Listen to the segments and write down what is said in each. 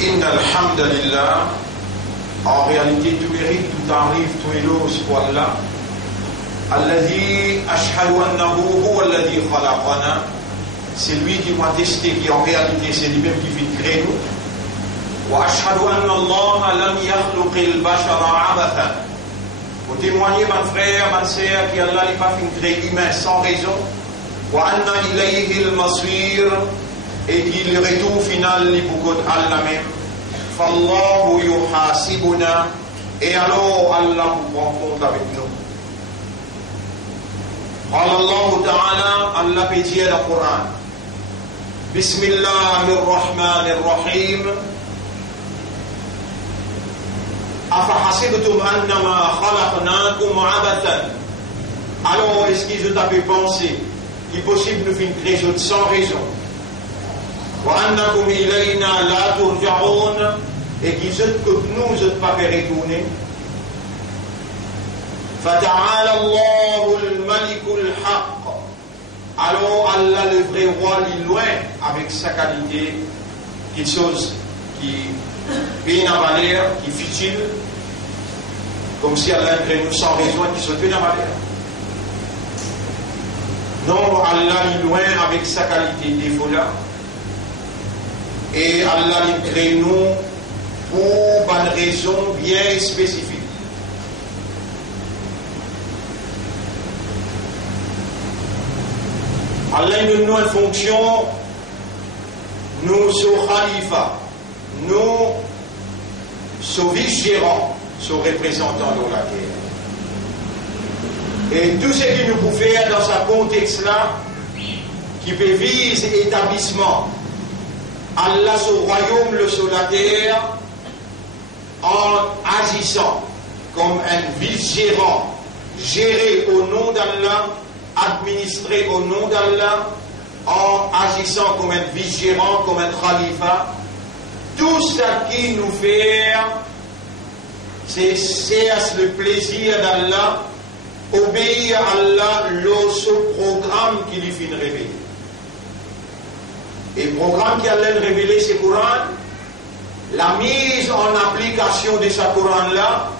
إن الحمد لله. En réalité, tout mérite, tout arrive, tout éloge pour Allah. Alladhi ashhadu annahu huwa alladhi khalaqana. C'est lui qui m'a testé, qui en réalité c'est lui-même qui vit créer nous. Wa ashhadu anna Allah lam yakhluqil bashara abathan. Pour témoigner, mon frère, ma sœur, qui Allah n'est pas fait créer humain sans raison. Wa anna ilayhi al-masir. Et qu'il retour final li pour Allah même. Fallahu yuhasibuna. Et alors Allah vous prend compte avec nous. قال الله تعالى الله بيجي القرآن بسم الله الرحمن الرحيم أفحسبتم أنما خلقناكم عبثا. Alors est-ce qu'ils ont pu penser qu'il est possible de faire une création sans raison وأنكم إلينا لا ترجعون et qu'ils ont que nous ne pas fait retourner. فتعالى الله الملك الحق. Alors Allah le vrai roi il est loin avec sa qualité, quelque chose qui bien à valeur, qui est futile, comme si Allah crée nous sans raison qui soit bien à valeur. Non, Allah est loin avec sa qualité défaut là, et Allah il crée nous pour une raison bien spécifique. Allah donne nous une fonction, nous sommes khalifa, nous sommes vice-gérants, sommes représentants dans la terre. Et tout ce qui nous peut faire dans ce contexte-là, qui peut viser établissement, Allah sur le royaume, sur la terre, en agissant comme un vice-gérant, géré au nom d'Allah, administré au nom d'Allah, en agissant comme un vice-gérant, comme un khalifa. Tout ce qui nous fait, c'est le plaisir d'Allah, obéir à Allah, le programme qui lui fait révéler. Et le programme qui allait révéler, c'est le Coran. La mise en application de ce Coran-là,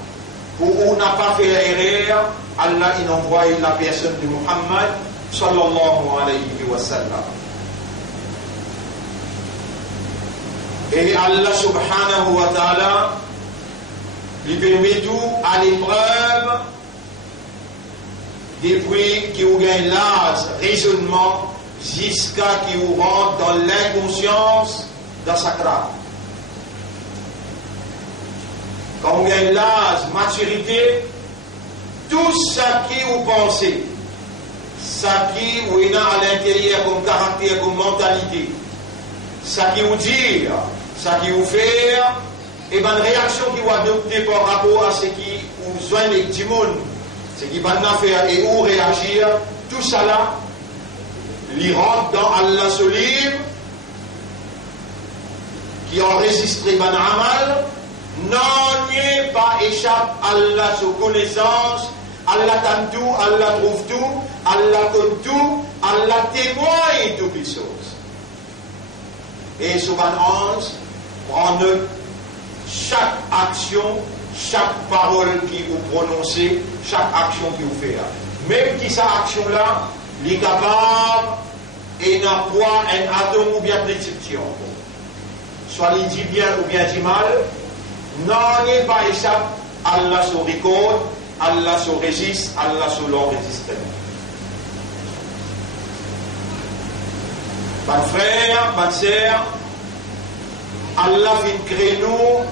où on n'a pas fait erreur, Allah il envoie la personne de Muhammad sallallahu alayhi wa sallam. Et Allah subhanahu wa ta'ala lui permet tout à l'épreuve depuis qu'il gagne l'âge, raisonnement, jusqu'à qu'il rentre dans l'inconscience dans sa crâne. Quand on gagne l'âge, maturité, tout ce qui vous pensez, ce qui vous est à l'intérieur comme caractère, comme mentalité, ce qui vous dit, ce qui vous fait, et bien une réaction qui vous adopter par rapport à ce qui vous joigne avec du monde, ce qui va faire et où réagir, tout ça là, il rentre dans Allah Solim, qui enregistré ban amal, non n'est pas échappe à Allah sous connaissance, Allah t'aime tout, Allah trouve tout, Allah compte tout, Allah témoigne toutes les choses. Et souvent prend note chaque action, chaque parole qui vous prononcez, chaque action qui vous fait. Même si cette action-là, il est capable et n'a pas un atome ou bien précipitation. Soit il dit bien ou bien dit mal, non n'est pas échappe, Allah se record, Allah se résiste, Allah se l'enregistre. Mon frère, ma sœur, Allah fait créer nous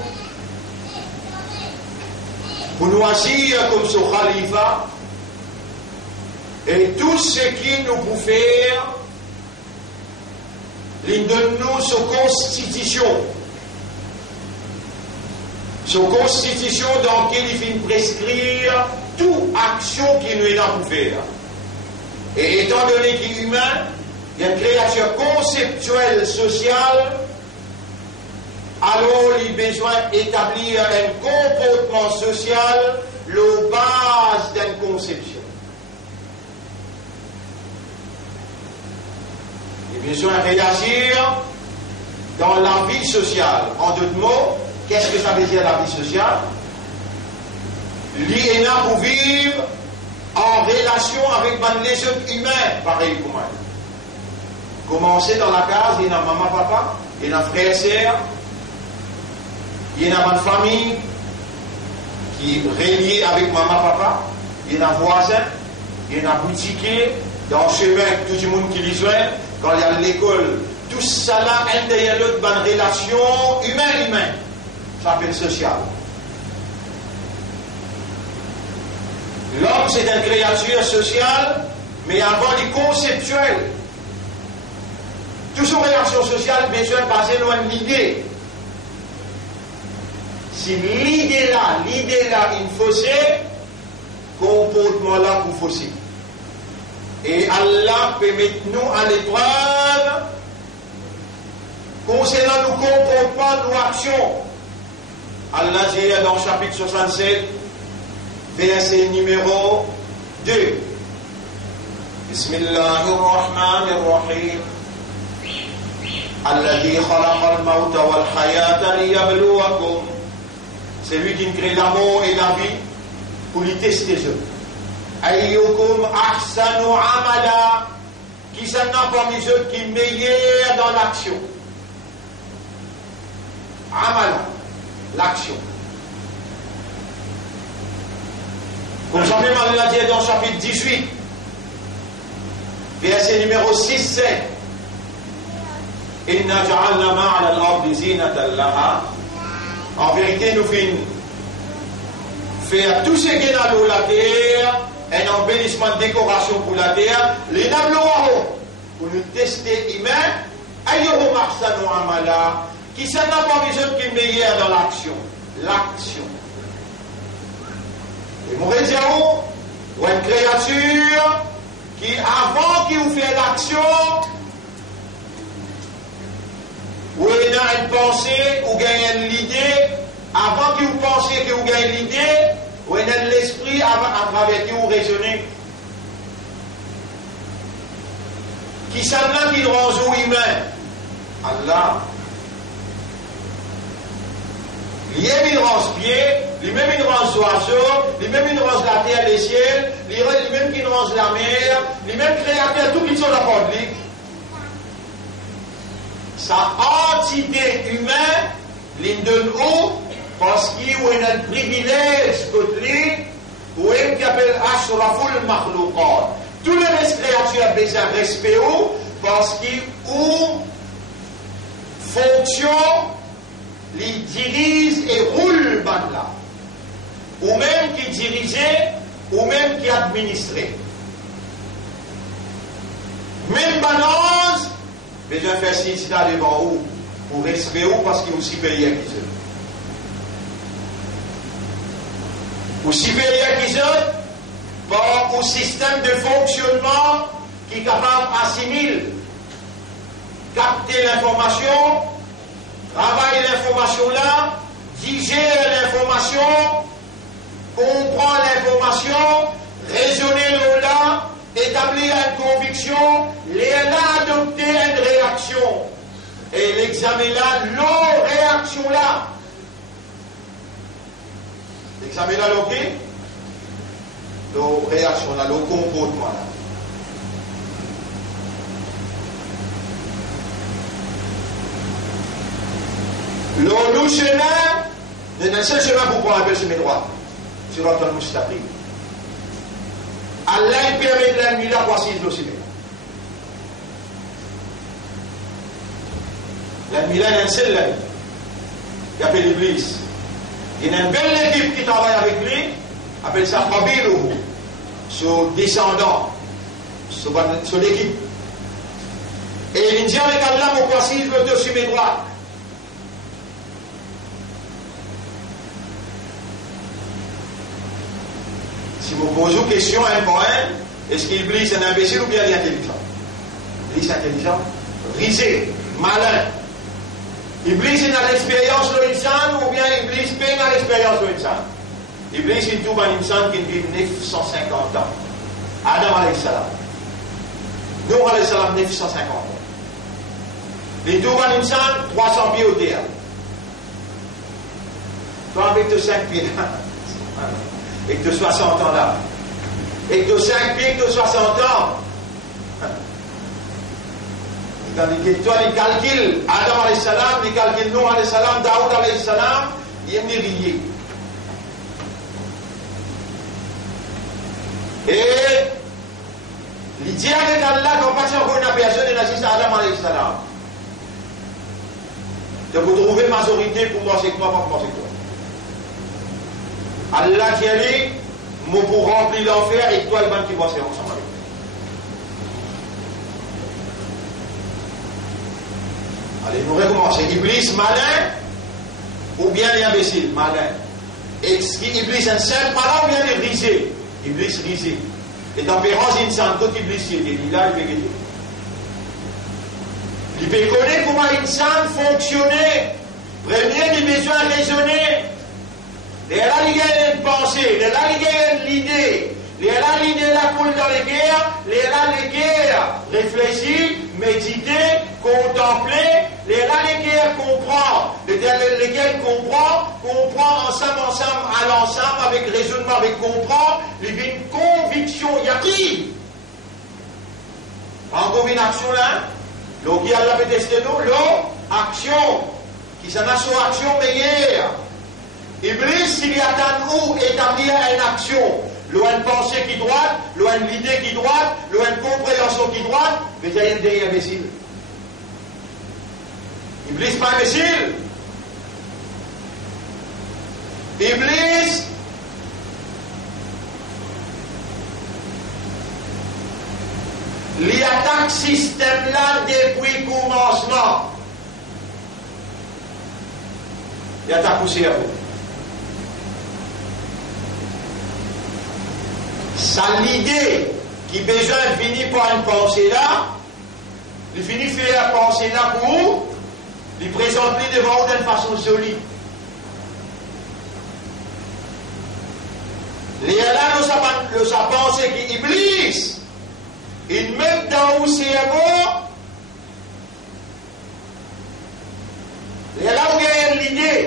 pour nous agir comme ce khalifa et tout ce qui nous peut faire, il donne nous sa constitution. Sa constitution dans laquelle il vient prescrire toute action qui nous est à faire. Et étant donné qu'il est humain, il y a une créature conceptuelle, sociale, alors il a besoin d'établir un comportement social, le base d'une conception. Il a besoin de réagir dans la vie sociale. En d'autres mots, qu'est-ce que ça veut dire la vie sociale? L'INA pour vivre en relation avec les autres humains, pareil pour moi. Commencer dans la case, il y a maman, papa, il y a frère, sœur, il y a une famille qui est reliée avec maman, papa, il y a un voisin, il y a un boutiquier, dans le chemin, tout le monde qui les joint, quand il y a l'école, tout ça là, un derrière l'autre, bonne relation humaine, ça s'appelle social. L'homme, c'est une créature sociale, mais avant les conceptuels. Toute son réaction sociale, besoin de baser loin de l'idée. Si l'idée là, il faussée, comportement là pour fausser. Et Allah peut mettre nous à l'épreuve concernant nos comportements, nos actions. Allah dit dans le chapitre 67, verset numéro 2. Bismillahirrahmanirrahim. Alladhi khalaqa al-mawta wal-hayata liyabluwakum. C'est lui qui crée l'amour et la vie pour les tester eux. Ayyukum ahsanu amala. Qui s'en a parmi eux qui est meilleur dans l'action. Amala, l'action. Comme ça même Allah dit dans le chapitre 18, verset numéro 6-7. Inna ja'alna ma'ala al-ardi zinatan laha. En vérité, nous faisons faire tout ce qui est dans la terre, un embellissement de décoration pour la terre, les nabloaho, pour nous tester humain, ayyuhum ahsanu amala, qui s'en a pas besoin qui est meilleur dans l'action. L'action. Et mon rédiao, ou une créature qui, avant qu'il vous fait l'action, ou il a une pensée, ou gagne l'idée, avant que vous pensiez que vous gagnez l'idée, ou il a l'esprit à travers qui vous raisonnez. Qui s'en qui rend aux humains? Allah. Lui-même il rend ce pied, lui-même il rend ce oiseau, lui-même il rend la terre, les ciels, lui-même qui rend la mer, lui-même créateur, tout qui sont la porte. Sa entité humaine, l'une de nous, parce qu'il y a un privilège côté, ou un qui appelle Ashraful Makhlouqat. Tous les créatures ont besoin de respect, parce qu'ils ont fonction, les dirigent et roulent là. Ou même qui dirigeaient, ou même qui administraient. Même balance, besoin de faire ci devant vous, pour respect ou parce qu'ils sont supérieurs qu'ils sont. Ou supérieurs qu'ils sont, par un système de fonctionnement qui est capable d'assimiler, capter l'information, travailler l'information là, digérer l'information, comprendre l'information, raisonner le là, établir une conviction, là adopter une réaction. Et l'examen là, l'eau réaction là. L'examen là, l'eau qui? L'eau réaction là, l'eau comportement là. L'eau chemin, c'est un seul chemin pour prendre un peu sur mes droits. Sur l'autre mustaqim. Allah permet de l'ennemi là pour s'y dossier. L'ennemi là, il y a un seul l'ennemi. Il appelle l'Iblis. Il y a une belle équipe qui travaille avec lui, appelle ça Qabilou, son descendant, son équipe. Et il dit avec Allah, mon passif, le dossier mes droits. Si vous posez une question un par un, est-ce qu'Iblis est un imbécile ou bien il est intelligent? Iblis est intelligent, risé, malin. Iblis est dans l'expérience de l'insan ou bien Iblis peine à l'expérience de l'insan? Iblis est tout un insan qui vit 950 ans. Adam alayhi salam. Nous alayhi salam 950 ans. Les deux van insan, 300 pieds au terre. Toi avec tes 5 pieds là, et que 60 ans là, et que 5 pieds, que 60 ans. Toi, les calculs, Adam alayhi salam, les calculs Nour alayhi salam, Daoud alayhi salam, il est mérillé. Et l'idée avec Allah, qu'on passe encore une personne, et l'assiste à Adam alayhi salam. De vous trouver majorité pour moi, c'est quoi, pour moi, c'est quoi. Allah qui a dit, moi pour remplir l'enfer, et toi, le ban qui va se faire ensemble avec. Allez, nous recommençons. Iblis malin ou bien les imbéciles malin. Est-ce qu'Iblis un seul malin ou bien les risés? Iblis risé. Et tempérance insan, quand Iblis il est là, il peut guérir. Il peut connaître comment insan fonctionner. Premier, il a besoin de raisonner. Il y a une pensée, il y a une idée. Il y a l'idée la coule dans les guerres, il y a les guerres. Réfléchir, méditer, contempler, il y a les guerres comprendre. Lesquelles comprend ensemble, à l'ensemble, avec raisonnement, avec comprendre, il y a une conviction, il y a qui? Encore une action là, l'eau qui a la pétesté nous, l'eau, action, qui s'en a sur action meilleure. Iblis, s'il y a dans où établir une action, loin de pensée qui droite, loin de l'idée qui droite, loin de compréhension qui droite, mais il y a une des imbéciles. Iblis pas imbécile. Iblis, il attaque ce système-là depuis le commencement. Il attaque aussi à vous. Ça l'idée qui besoin de finir par une pensée là, il finit de faire la pensée là pour lui présenter devant vous d'une façon solide. Les là, nous avons pensé qu'Iblis, il met dans le cerveau, les là où il y a l'idée,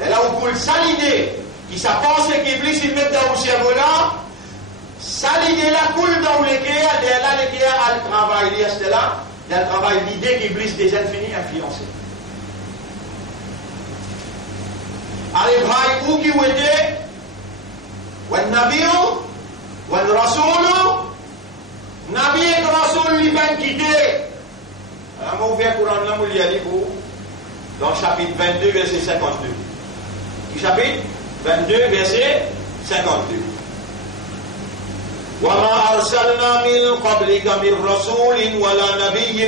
les là où il ça l'idée, qui s'est pensé qu'Iblis il met dans le cerveau là, ça l'idée là coule dans les guerres, et là les guerres a le travail, il y a là, il y a le travail, l'idée qu'Iblis déjà fini influencé. Allez, où qui était, ou un nabi, ou un rasoul, nabi et rasoul lui ben quitté. Alors, on ouvert Coran là, on lui a dit dans le chapitre 22, verset 52. Du chapitre 22, verset 52. وَمَا أَرْسَلْنَا مِنْ قَبْلِكَ مِنْ رَسُولٍ وَلَا نَبِيٍّ.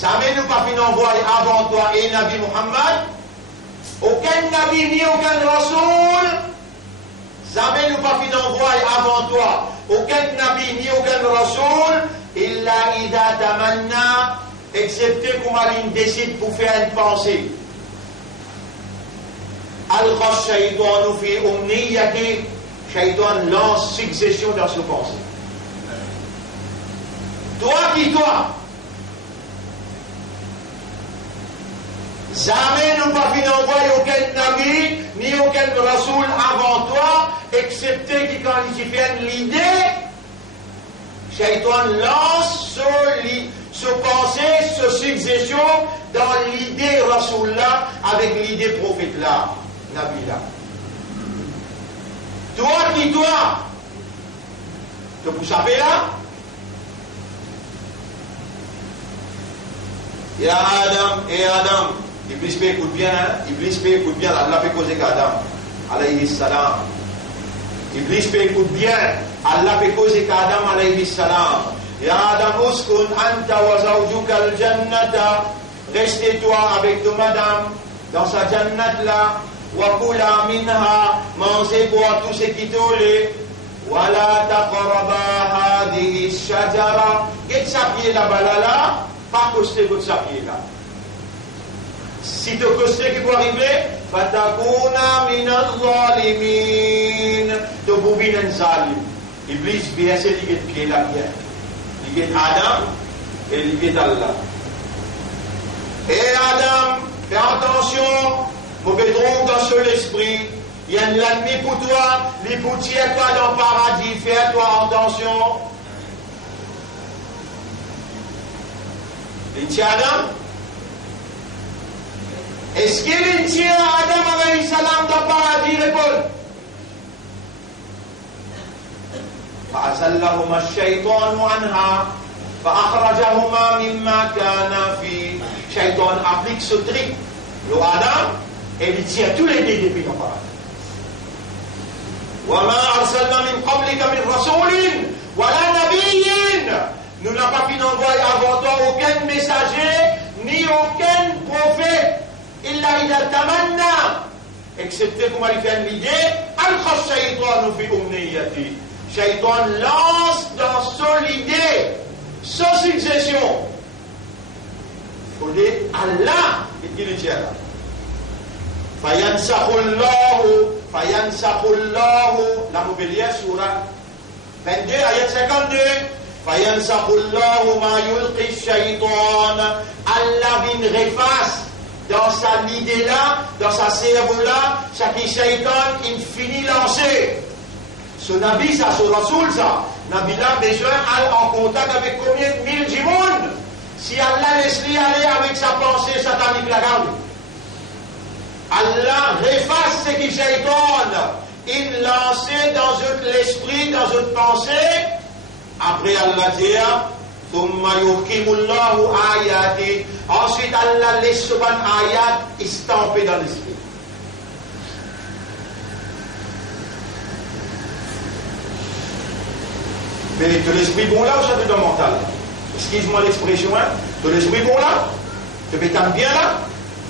Jamais nous pas fait envoyer avant toi et Nabi Muhammad. Aucun Nabi ni aucun Rasoul. Jamais nous pas fait envoyer avant toi. Aucun Nabi ni aucun Rasoul. Illa idha tamanna. Excepté comment il décide pour faire une pensée. Al-Kha shaytanu fi umniyati. Shaytan lance succession dans ses pensées. Toi, jamais nous pas vu d'envoyer aucun Nabi, ni aucun Rasoul avant toi, excepté que quand il fait l'idée, Shaytan lance ce pensée, ce succession dans l'idée Rasoul là, avec l'idée prophète là, Nabi là. Toi, que vous savez là, et Adam, Iblis peut écouter bien, hein? Iblis peut écouter bien, Allah peut causer qu'Adam, alayhi salam. Iblis peut écouter bien, Allah peut causer qu'Adam, alayhi salam. Ya Adam, uskun anta wa zawjuka al-jannata, restez toi avec ton madame dans sa jannat là. وَكُلَا مِنْهَا mangez boire tout ce qui t'ole وَلَا تَقْرَبَا هَذِهِ الشَّجَرَةِ et sa pied là-bas là, pas coster votre sa pied là. Si tu coster qui peut arriver, فَتَكُونَ مِنَ الظَّالِمِينَ tu bobines un zalim. Iblis bien c'est dit que pied là bien. Il dit Adam, et il est Allah. Et Adam, fais attention, mauvais trompe dans son esprit. Il y a un ennemi pour toi, il pour tirer toi dans le paradis, fais-toi attention. Il tient Adam. Est-ce qu'il tient Adam alayhi salam dans le paradis? Répond. فأزلهما الشيطان عنها فأخرجهما مما كان فيه. Shaitan applique ce trick. Le Adam, et il tient tous les deux depuis le paradis. وما أرسلنا من قبلك من رسول ولا نبي. Nous n'avons pas pu envoyer avant toi aucun messager ni aucun prophète. إلا إذا تمنى. Excepté comme il fait l'idée, ألقى الشيطان في أمنيته. Shaitan lance dans son idée, sans succession. Il faut dire Allah et qu'il est là. Fayansakhullahu, la mobilière surah 22, ayat 52. Fayansakhullahu ma yulqi shaitan. Allah vient effacer dans sa idée là, dans sa cerveau là, chaque shaitan il finit lancé. Ce Nabi, ça, ce Rasoul, ça, Nabi là, besoin d'aller en contact avec combien de mille du monde? Si Allah laisse-lui aller avec sa pensée satanique, la garde. Allah efface ce qui shaitan, il lançait dans l'esprit, dans une pensée. Après Allah dit, ensuite Allah laisse ce ban ayat estampé dans l'esprit. Mais de l'esprit bon là ou ça de mental? Excuse-moi l'expression, hein? De l'esprit bon là? Tu peux t'aimer bien là?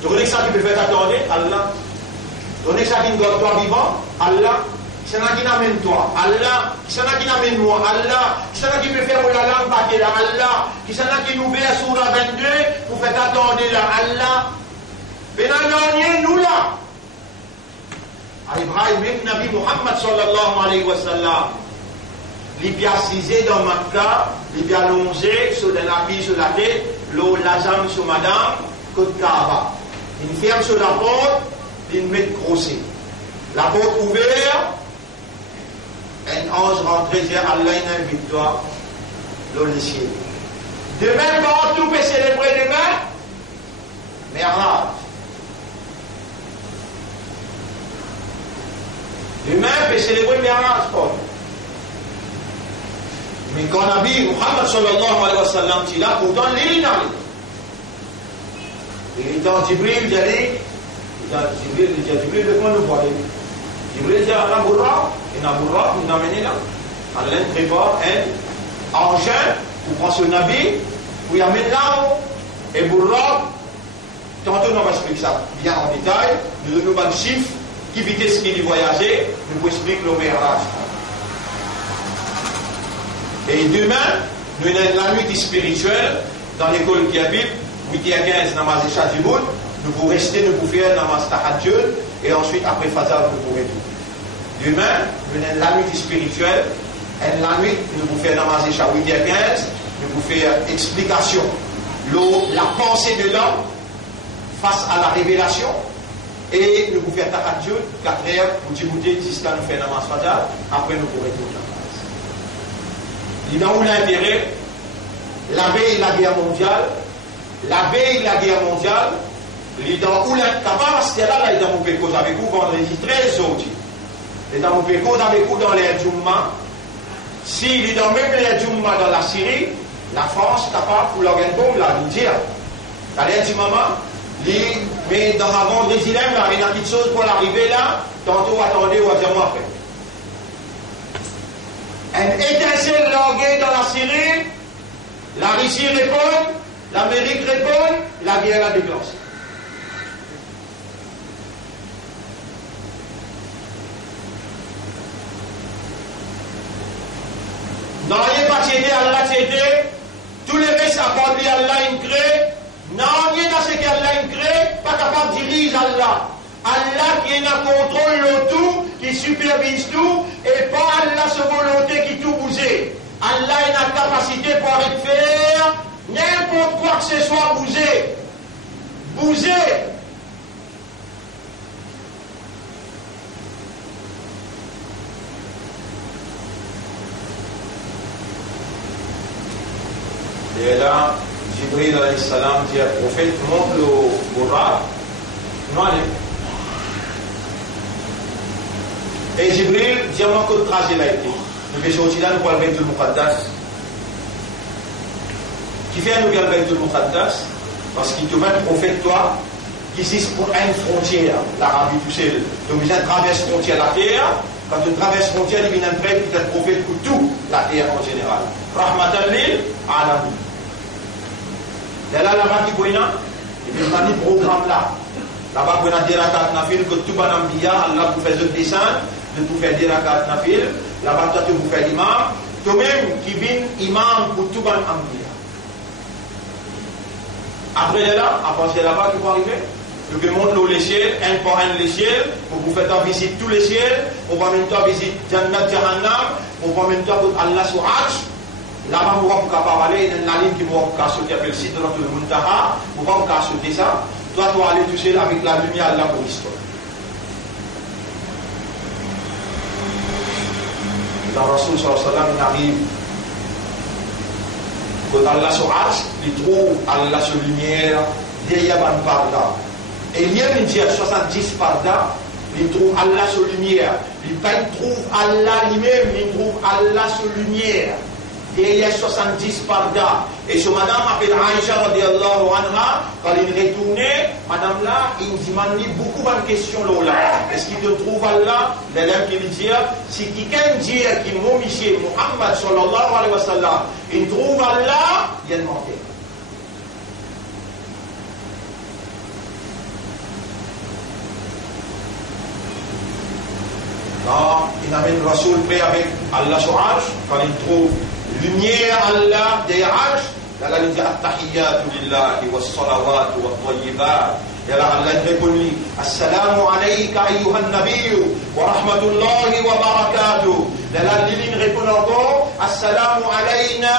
Tu connais que ça qui peut faire t'attendre? Allah. Tu connais que ça qui nous donne toi vivant? Allah. Qui s'en a qui n'amène toi? Allah. Qui s'en a qui n'amène moi? Allah. Qui s'en a qui peut faire la langue battue là? Allah. Qui s'en a qui nous fait sur la 22 pour faire t'attendre là? Allah. Mais nous là. Ibrahim ibn Nabi Muhammad sallallahu alayhi wa sallam. Il bien assisé dans Makkah, il bien allongé sur la nappie sur la tête, l'eau, la jambe sur madame, côte Kaaba. Il ferme sur la porte, il met grossé. La porte ouverte, un ange rentré, dit Allah, il invite toi, l'eau le ciel. Demain, quand tout peut célébrer demain, Mi'raj. Demain, peut célébrer Mi'raj, quoi. Mais quand Nabi Muhammad sallallahu alayhi wa sallam dit là, pourtant l'île n'a rien. Et dans Jibril, Jibril dit, comment nous voyons? Jibril dit, Naboura, il nous amène là. Allah prépare un engin pour prendre ce Nabi, pour y amener là-haut. Et Bourra, tantôt on va expliquer ça bien en détail, nous donnons un chiffre, qui vitesse qu'il voyageait, nous pouvons expliquer le Mi'raj. Et demain, nous avons la nuit spirituelle dans l'école qui a Bible, 8 à 15, namaz et Shadjibout. Nous pouvons rester, nous pouvons faire namaz tahajjud, et ensuite, après Fajr, nous pouvons tout. Demain, nous avons la nuit spirituelle, et la nuit, nous pouvons faire namaz et Shadjibout 8 à 15, nous pouvons faire explication. La pensée de l'homme face à la révélation, et nous pouvons faire tahajjud, 4 heures, pour Djibouti, jusqu'à nous faire namaz Fajr, après nous pouvons tout. Il y a où l'intérêt? La veille de la guerre mondiale, il y a où l'intérêt? C'était là, il y a mon pécose avec vous vendredi 13 autres. Il y a mon pécose avec vous dans l'air Djoumma. S'il y a même l'air Djoumma dans la Syrie, la France est capable pour l'organe bombe, là, nous dire. Dans l'air du moment, mais dans la vendredi, là, il y a une petite chose pour l'arrivée là, tantôt attendez ou attendez après. Un étincelle larguée dans la Syrie, la Russie répond, l'Amérique répond, la guerre a déclenché. Non, il n'y a pas tiédé, Allah tiédé, tous les restes accomplis Allah il crée, non, il y a ce qu'Allah il crée, pas capable de diriger Allah. Allah qui est en contrôle de tout, qui supervise tout, et pas Allah sa volonté qui tout bousait. Allah a une capacité pour faire N'importe quoi que ce soit, bougez. Bougez. Et là, Jibril alayhi salam dit au prophète, montre le Buraq. Non, allez. Et Jibril dit à moi que le trajet l'a été. Nous vais sortir là, nous allons avec le Muqaddas. Qui fait un nouvel avec le Muqaddas? Parce qu'il te met le prophète, toi, qui existe pour une frontière, l'Arabie tout seul. Donc, il traverse la frontière de la terre. Quand tu traverses la frontière, il vient un prêtre qui est le prophète pour tout la terre en général. Rahmatan lil alamin. Et là, là-bas, qui est là, il y a un programme là. Là-bas, il y a des rakat nafil, que tout le monde Allah vous fait le dessin, de tout faire des rakat nafil. Là-bas, toi, tu vous fais l'imam. Toi-même, qui vient imam pour tout le monde. Après là, après là-bas, qui va arriver. Nous demandons l'échelle, un par un l'échelle, pour vous faire visite tous les ciels, on va même temps visiter Jannat Jahannam, on va même temps Allah sur Hajj. Là-bas, on va vous parler, il y a une ligne qui va vous sauter avec le site de notre Muntaha, on va vous sauter ça. Toi, tu vas aller toucher avec la lumière Allah pour l'histoire. Dans Rasul sallallahu alayhi wa sallam, il arrive. Quand Allah sur Hajj, il trouve Allah sur lumière, derrière un parda. Et il y a une dière 70 parda, il trouve Allah sur lumière. Il trouve Allah lui-même, il trouve Allah sur lumière. Derrière 70 parda. Et ce madame appelle Aïcha radiallahu anha, quand il retournait, madame là, il me demande beaucoup de questions là. Est-ce qu'il te trouve Allah? L'élève qui lui dit, si quelqu'un dit qu'il m'a mis Muhammad sallallahu alayhi wa sallam, il trouve Allah, il y a demandé. Non, il amène le Rasoul prêt avec Allah sur Arsh, quand il trouve lumière Allah des Arsh, là il dit At-Tahiyyatu lillahi was-salawatu wat-tayyibat. Et là Allah répond lui Assalamu alayka ayyuhan nabiyyu wa rahmatullahi wa barakatuh. Là il répond encore Assalamu alayna.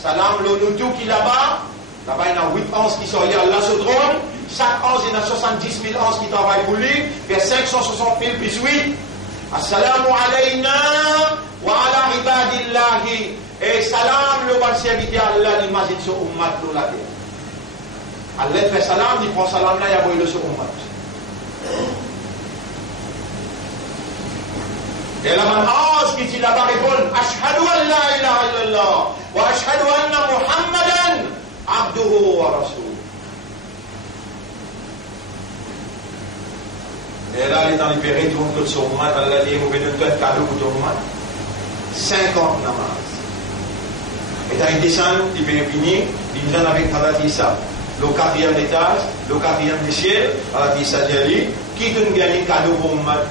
Salam le tout qui là-bas. Là-bas il y a 8 anges qui sont là, Allah se trône. Chaque ange il y a 70 000 anges qui travaillent pour lui. Il y a 560 000 plus 8. Assalamu alayna wa ala ibadillahi. Et salam le bon serviteur Allah l'imagine sur ummat de la terre. Allah fait salam, il prend salam là, il y a beau sur ummat. Et là, un ange qui dit là-bas répond Ashhadu an la ilaha illallah wa ashhadu anna Muhammadan abduhu wa rasuluh. Et là, il est dans les périodes où on se remet, Allah dit, vous venez de faire cadeau pour tout le monde. 50 namaz. Et dans les dessins, il vient venir, il vient avec Allah Issa. Le 4e étage, le 4e échelle, Allah Issa dit, qui te gagne cadeau pour le monde?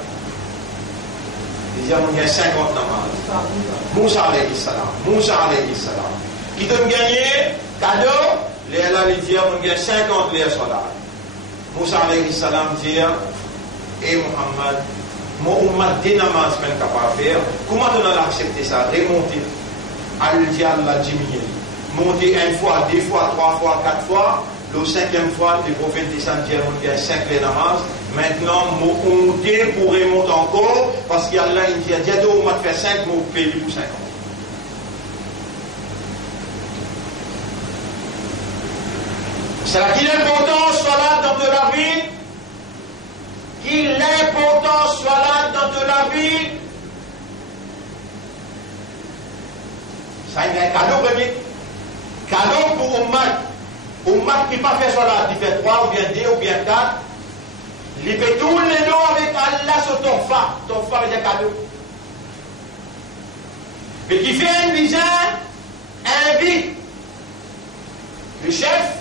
Il dit, on gagne 50 namaz. Moussa alayhi salam. Moussa alayhi salam. Qui te gagne cadeau? Allah lui dit, on gagne 50 les soldats. Moussa alayhi salam dit, et Muhammad, Muhammad des namaz même capable de faire. Comment on a accepté ça? Remonter. Allah diminuer. Monter une fois, 2 fois, 3 fois, 4 fois. Le 5e fois, le prophète descend dire qu'il y a 5 les namaz. Maintenant, monter pour remonter encore. Parce qu'Allah il dit, on va faire 5, mais on paye pour 50. C'est là qu'il est important, soit là dans de la vie. Qu'il l'important soit là dans de la vie. Ça il y a un cadeau premier. Cadeau pour Ummat. Ummat qui n'a pas fait cela, il fait 3 ou bien 2 ou bien 4. Il fait tout les noms avec Allah sur ton phare. Ton phare est un cadeau. Et qui fait un bizarre, invite le chef,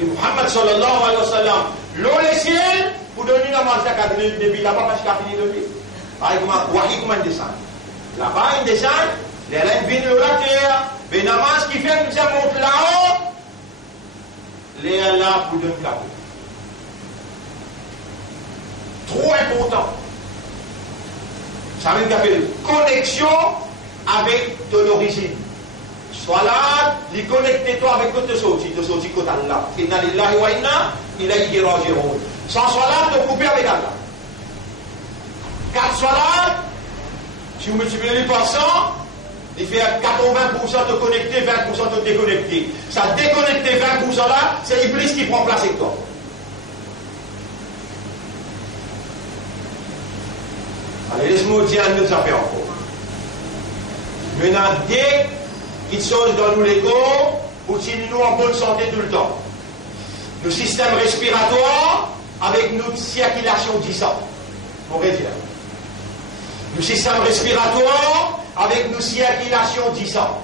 Muhammad sallallahu alayhi wa sallam, l'eau les ciels, pour donner la manger à 4 minutes depuis là-bas parce qu'il a fini de vivre. Wahi comment il descend. Là-bas il descend, les reines viennent de la terre, mais namaz qui fait que ça monte là-haut, les là pour donner cadeau. Trop important. Ça veut dire connexion avec de l'origine. Salat, il connecte-toi avec côté sorti, tu sorti côté Allah. Inna lillahi wa inna ilayhi raji'un. Sans salat, tu coupes avec Allah. 4 salats, si vous multipliez par 100, il fait 80% de connecté, 20% de déconnecté. Ça déconnecté 20% là, c'est Iblis qui prend place avec toi. Allez, laisse-moi dire un autre affaire encore. Maintenant, dès qu'il sort dans nous les corps, pour tenir nous en bonne santé tout le temps. Le système respiratoire avec notre circulation du sang. On va dire. Le système respiratoire avec nos circulations du sang.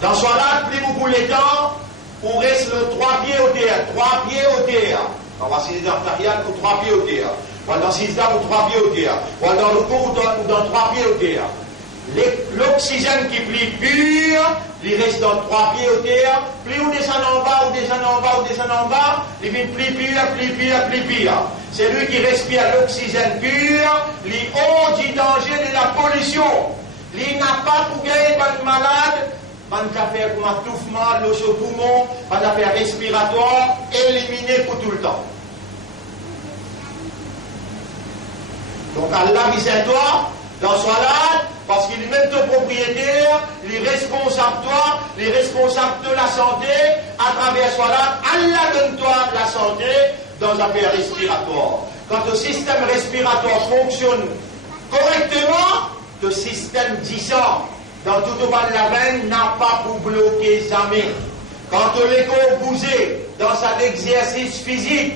Dans ce là, plus beaucoup les temps, on reste le 3 pieds au terre, 3 pieds au terre. On va essayer d'artérial pour 3 pieds au terre. On va dans 6 dames pour 3 pieds au terre. On va dans le cou ou dans 3 pieds au terre. L'oxygène qui plie pur, il reste dans 3 pieds au terre. Plus on descend en bas, on descend en bas, on descend en bas, il vient plie pur. C'est lui qui respire l'oxygène pur, il haut du danger de la pollution. Il n'a pas pour gagner de malade, pas d'affaires comme étouffement, l'eau au poumon, pas d'affaires respiratoires, éliminé pour tout le temps. Donc Allah vise-toi dans Salat, parce qu'il est même ton propriétaire, il est responsable de toi, il est responsable de la santé, à travers Salat, Allah donne-toi la santé dans l'affaire respiratoire. Quand le système respiratoire fonctionne correctement, le système disant dans tout le bas de la veine n'a pas pour bloquer jamais. Quand l'écho bousé dans son exercice physique,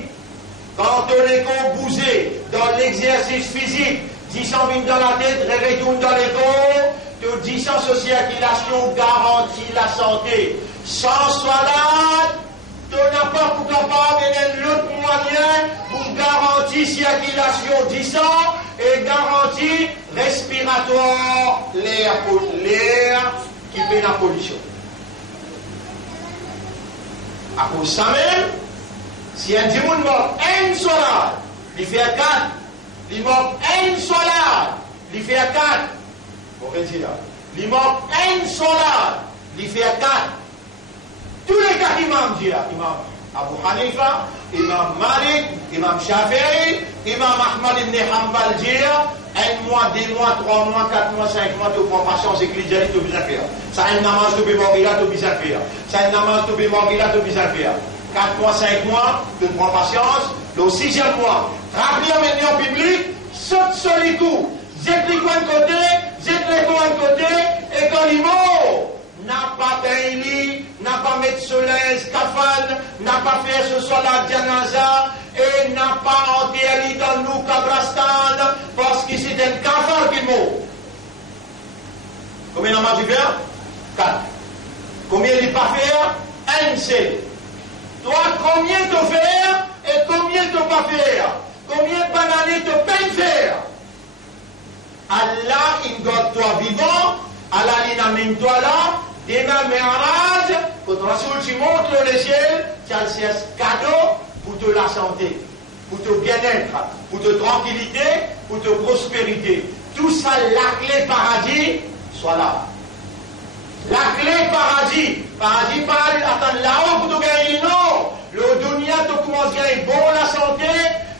quand l'écho bousé dans l'exercice physique, 10 ans vient dans la tête, retourne dans les corps, que 10 ans de circulation garantit la santé. Sans Salat, tu n'as pas pour capable de l'autre moyen pour garantir circulation 10 ans et garantir respiratoire l'air qui fait la pollution. À cause de ça même, si un dimanche mort un Salat, il fait 4. Il manque un Salat, il fait 4. On va dire là. Il manque un Salat, il fait 4. Tous les cas imams disent là, imam Abu Hanifa, imam Malik, imam Shafi'i, imam Ahmad ibn Hanbal dit, 1 mois, 2 mois, 3 mois, 4 mois, 5 mois, tu prends patience et que les gens te bien faire. Ça une namaz, tu peux mourir là, tu peux bien faire. Ça une namaz, tu peux mourir là, tu peux bien faire. 4 mois, 5 mois, tu prends patience. Le 6e mois, rappelez maintenant au public, saute sur les coups, jette-les un côté, jette-les un côté, et quand il mort, n'a pas béni, n'a pas mettre sur les scaphandres, n'a pas fait ce soit la janaza, et n'a pas enterré dans nous Kabrastan, parce que c'est un cafard qui mort. Combien d'en tu faire? 4. Combien il pas faire? 1 seul. Toi, combien te faire? Et combien te pas faire? Combien de bananes te peine faire? Allah, il garde toi vivant, Allah, il amène toi là, demain, Mi'raj, quand Rasoul, tu montes le ciel, tu as un cadeau pour te la santé, pour te bien-être, pour te tranquillité, pour te prospérité. Tout ça, la clé paradis, soit là. La clé paradis pas attendre là-haut pour te gagner, non. Le dunya, tu commences à gagner bon la santé,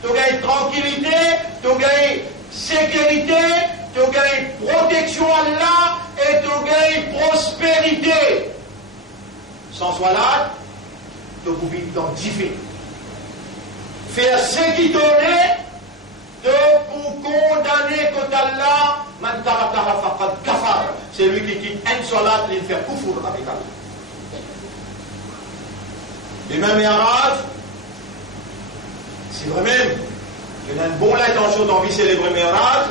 tu gagnes tranquillité, tu gagnes sécurité, tu gagnes protection à Allah et tu gagnes prospérité. Sans Salat, tu peux vivre dans difficulté. Faire ce qui t'aurait pour condamner contre Allah, man tarakara faqad kafar. C'est lui qui quitte un Salat, il fait kufur avec Allah. Et même Mi'raj, c'est vrai même, il a une bonne intention d'envie de célébrer Mi'raj,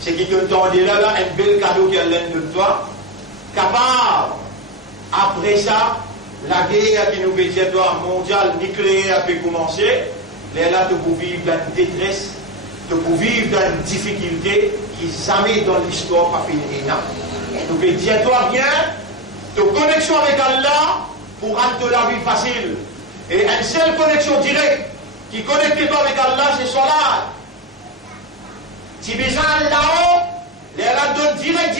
c'est qu'il te tendait là, un bel cadeau qui a l'air de toi, capable, après ça, la guerre qui nous fait mondiale nucléaire peut commencer, là, tu peux vivre dans une détresse, tu peux vivre dans une difficulté qui jamais dans l'histoire pas fini. Tu peux dire toi bien, ta connexion avec Allah, pour rendre la vie facile. Et une seule connexion directe qui connecte toi avec Allah, c'est Salat. Si besoin là-haut, les Allah donne direct.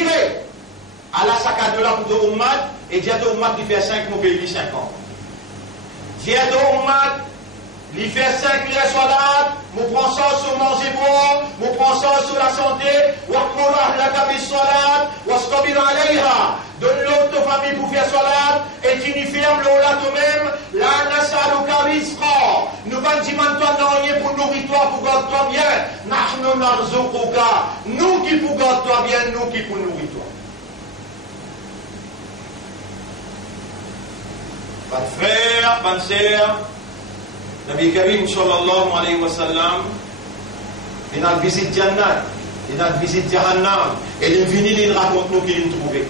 Allah sakade là pour de ummat, et dit à ummat qui fait 5 mon pays 5 ans. Dit à ummat, il fait 5 les salat, nous prend ça sur manger bon, nous prend ça sur la santé, wa qura la kabi salat, wa stabir alayha. Donne l'autre famille pour faire salat, et tu n'y fermes là toi-même, la nasaluka rizqa. Nous pas dire maintenant non rien pour nourrir-toi, pour garder toi bien. Nahnu narzuquka. Nous qui pour garder toi bien, nous qui pour nourrir toi. Pas de frère, pas de sœur. Nabi Karim sallallahu alayhi wa sallam, il a visité Jannat, il a visité Jahannam, et il est venu, il raconte nous qu'il a trouvé.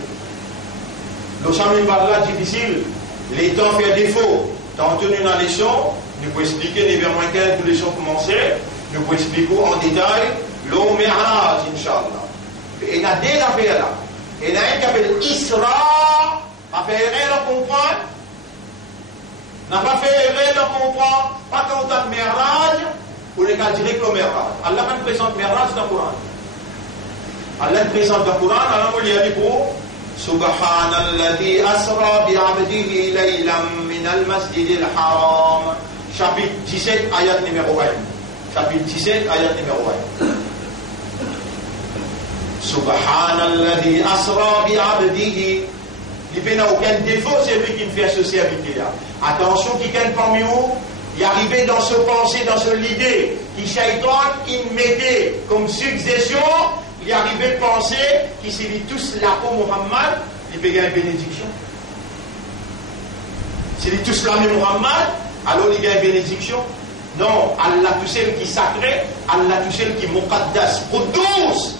Le chemin là difficile, les temps fait défaut. Dans tenu une leçon, nous pouvons expliquer les vers moins qu'elle pour les leçons commencer, nous pouvons expliquer en détail le Mi'raj, Inch'Allah. Et il y a des affaires là. Et il y a un qui appelle Isra, affaire le comprendre. N'a pas fait errer le comprendre, pas quand on a le Mi'raj, pour les cas dire que le Mi'raj. Allah me présente Mi'raj dans le Coran. Allah présente dans le Coran, alors on lui a dit pour Subhanalladhi asra bi'abdihi laylan min al-masjidil haram. Chapitre 17, ayat numéro 1. Chapitre 17, ayat numéro 1. Subhanalladhi asra bi'abdihi. Il n'a aucun défaut, c'est lui qui me fait ce serviteur-là. Attention, qui gagne parmi vous, il est arrivé dans ce pensée, dans ce l'idée, qui Shaitan, il mettait comme suggestion, il est arrivé de penser qu'il s'est dit tous là pour Muhammad, il peut gagner une bénédiction. S'il dit tous là pour Muhammad, alors il gagne une bénédiction. Non, Allah tout seul qui est sacré, Allah tout seul qui est Muqaddas, Quddus.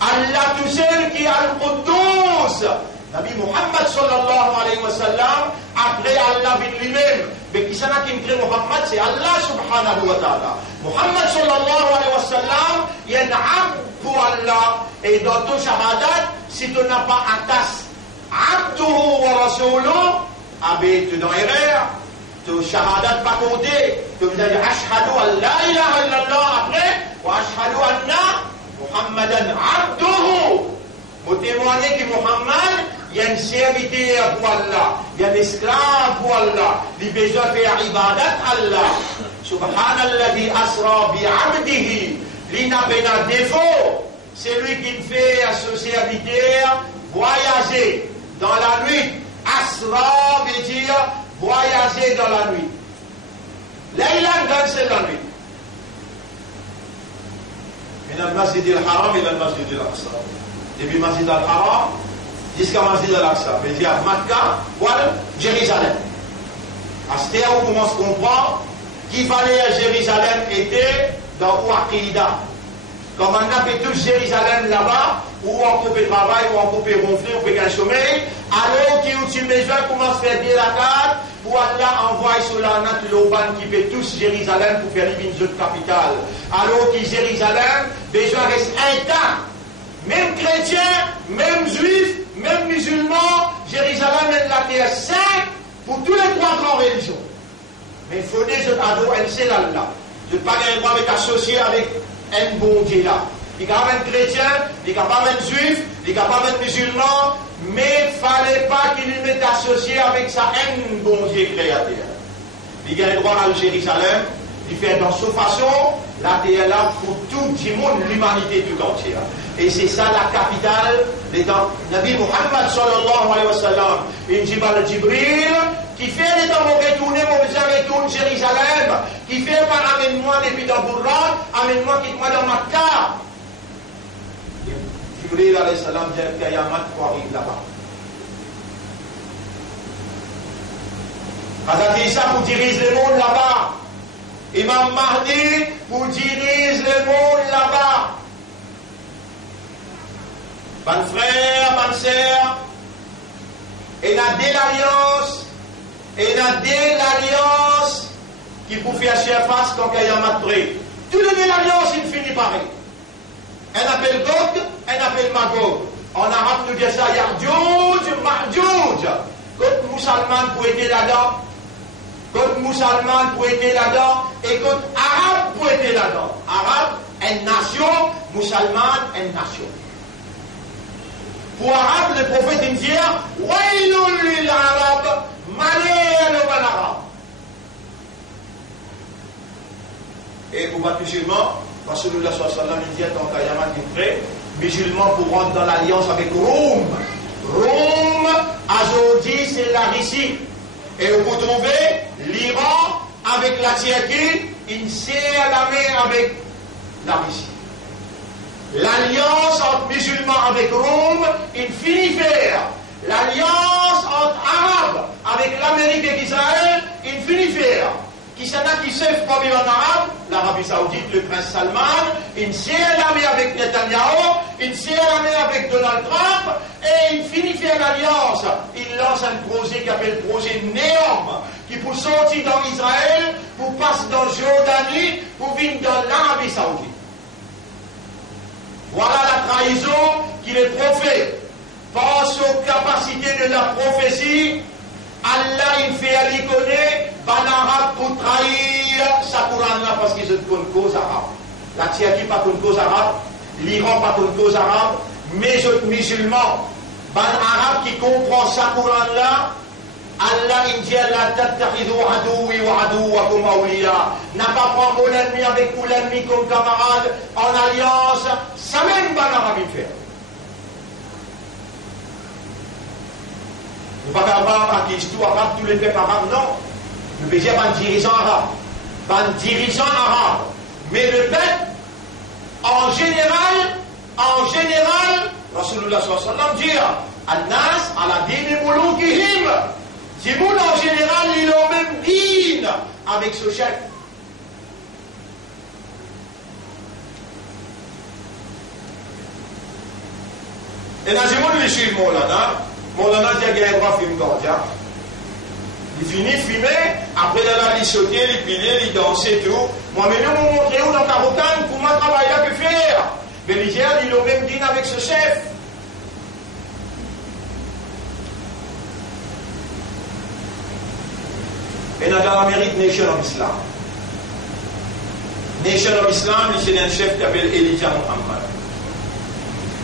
Allah tout seul qui est Al-Quddus. Nabi Muhammad sallallahu alayhi wa sallam, après Allah vient lui-même. Mais qui s'en a qui crée Muhammad, c'est Allah subhanahu wa ta'ala. Muhammad sallallahu alayhi wa sallam, il y a un abd pour Allah. Et dans ton shahadat, si tu n'as pas un tas, abduhu wa rasuluh, tu dans l'erreur, tu shahadat pas compté, tu veux dire ashhadu an la ilaha illallah après, wa ashhadu anna Muhammadan abduhu. Pour témoigner que Muhammad, il y a une serviteur pour Allah, il y a un esclave pour Allah, il a besoin de faire ibadat Allah. Subhanalladhi asra bi'abdihi, il n'a pas de défaut. C'est lui qui fait à ce serviteur voyager dans la nuit. Asra veut dire voyager dans la nuit. Laylan, c'est la nuit. من المسجد الحرام إلى المسجد الأقصى. Depuis Masjid al-Haram jusqu'à Masjid al-Aqsa, c'est-à-dire Makkah ou Jérusalem. À ce terme, on commence à comprendre qu'il fallait à Jérusalem était dans Ouakida. Comme on a fait tout Jérusalem là-bas, où on coupe le travail, où on coupe le ronfler, où on fait un sommeil, alors qu'il besoin commence à faire des raquettes, pour Allah envoie sur la natte l'Oban qui fait tous Jérusalem pour faire une autre capitale. Alors que Jérusalem, besoin reste intact. Même chrétiens, même juifs, même musulmans, Jérusalem est la terre sainte pour tous les trois grandes religions. Mais il faut dire que un seul Allah. Je ne pas le droit d'être associé avec un bon Dieu là. Il n'y a pas de chrétien, il n'y a pas de juif, il n'y a pas de musulman, mais il ne fallait pas qu'il mette associé avec ça un bon Dieu créateur. Il y a le droit à Jérusalem, il fait dans cette façon, la terre là pour tout le monde, l'humanité tout entière. Et c'est ça la capitale des Nabi Muhammad sallallahu alayhi wa sallam. Une Jibal Jibril qui fait les temps pour retourner, pour retourner Jérusalem, qui fait par amène-moi depuis dans Bourra, amène-moi quitte-moi dans Makkah. Jibril alayhi salam dit qu'il y a un mat pour arriver là-bas. Hazrat Isa pour diriger le monde là-bas. Imam Mahdi pour diriger le monde là-bas. Ban frère, ban sœur, et il a de l'alliance, et il a de l'alliance qui pour faire surface quand il y a un matré. Tout le de l'alliance, il finit pareil. On appelle Gog, on appelle Magog. En arabe, nous disons ça, Yardjouj, Mardjouj. Quand musulman pour aider là-dedans, quand musulman pour aider là-dedans, et quand arabe pour aider là-dedans. Arabe, une nation, musulman, une nation. Pour arabe, le prophète il dit Wailul lil arab, malheur le ban arabe. Et pour les musulmans, parce que Rasulullah sallallahu alayhi wa sallam dit en Kayamat Ifré, musulmans pour rentrer dans l'alliance avec Rome. Rome, aujourd'hui, c'est la Russie. Et vous trouvez l'Iran avec la Turquie, une serre la main avec la Russie. L'alliance entre musulmans avec Rome, il finit faire. L'alliance entre Arabes avec l'Amérique et Israël, il finit faire. Qui s'en a qui sait premier en arabe, l'Arabie Saoudite, le prince Salman, il serre la main avec Netanyahu, il serre la main avec Donald Trump, et il finit faire l'alliance. Il lance un projet qui appelle le projet Néom, qui pour sortir dans Israël, pour passer dans Jordanie, pour venir dans l'Arabie Saoudite. Voilà la trahison qu'il est prophète. Pense aux capacités de la prophétie. Allah, il fait aller connaître, ban arabe pour trahir sa Coran là parce qu'ils ont une cause arabe. La Turquie pas une cause arabe, l'Iran pas une cause arabe, mais les autres musulmans, ban arabe qui comprend sa Coran là, Allah, il dit la tattakhidou adoui wa adouakum awliya. N'a pas prendre mon ennemi avec vous l'ennemi comme camarade en alliance, ça même ban arabe il fait. Nous ne pouvons pas dire l'histoire arabe, tous les peuples arabes, non. Nous pouvons dire un dirigeant arabe. Un dirigeant arabe. Mais le peuple, en général, Rasulullah sallallahu alayhi wa sallam dit An-nas ala dini mulukihim. Timoun en général, il a même dîne avec ce chef. Et dans ce monde, les chefs, Molana dit qu'il y a un droit film gardien. Il finit de filmer, après il sauter, il piler, il danser, tout. Moi, mais nous, on montre où dans Carocan, pour moi, travailler là, que faire. Mais l'Israël, il a même dîné avec ce chef. Et dans l'Amérique, Nation of Islam. Nation of Islam, c'est un chef qui s'appelle Elijah Muhammad.